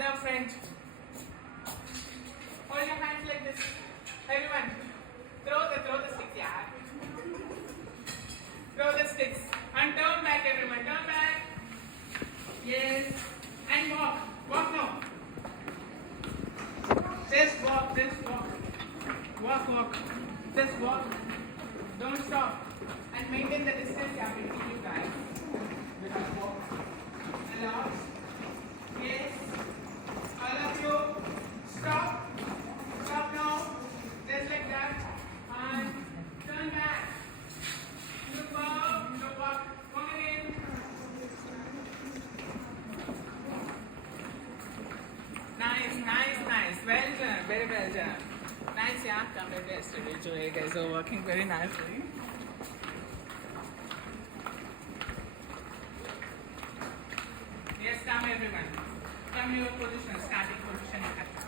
at the front. Hold your hands like this. Everyone, throw the sticks, yeah. Throw the sticks and turn back, everyone. Turn back. Yes. And walk. Walk now. Just walk. Walk. Just walk. Don't stop. And maintain the distance between you guys. Just walk. Allow. Yes. All of you. Stop. Stop now. Just like that. And turn back. Look up. Come again. Nice. Well done. Very well done. Nice, yeah. Compared to yesterday, you guys are working very nicely. Yes, come everyone. Come your position, starting position.